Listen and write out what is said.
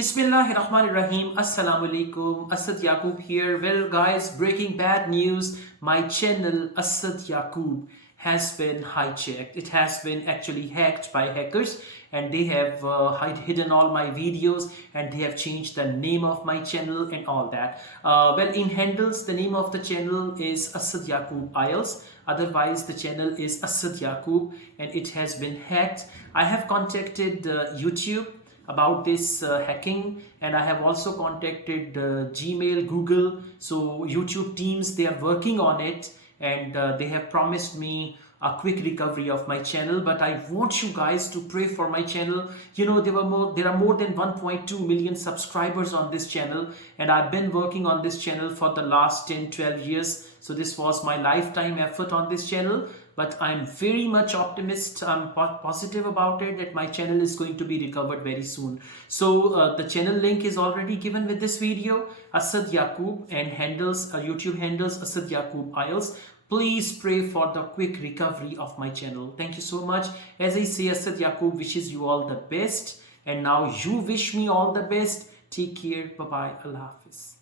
Bismillahirrahmanirrahim. Assalamu alaikum. Asad Yaqub here. Well, guys, breaking bad news. My channel Asad Yaqub has been hijacked. It has been actually hacked by hackers, and they have hidden all my videos, and they have changed the name of my channel and all that. Well, in handles, the name of the channel is Asad Yaqub Ielts. Otherwise, the channel is Asad Yaqub, and it has been hacked. I have contacted YouTube about this hacking, and I have also contacted Gmail, Google. So YouTube teams, they are working on it, and they have promised me a quick recovery of my channel. But I want you guys to pray for my channel. You know, there are more than 1.2 million subscribers on this channel, and I've been working on this channel for the last 10-12 years. So this was my lifetime effort on this channel. But I'm very much I'm positive about it, that my channel is going to be recovered very soon. So the channel link is already given with this video, Asad Yaqub, and handles, YouTube handles Asad Yaqub Ielts. Please pray for the quick recovery of my channel. Thank you so much. As I say, Asad Yaqub wishes you all the best, and now you wish me all the best. Take care. Bye bye. Allah Hafiz.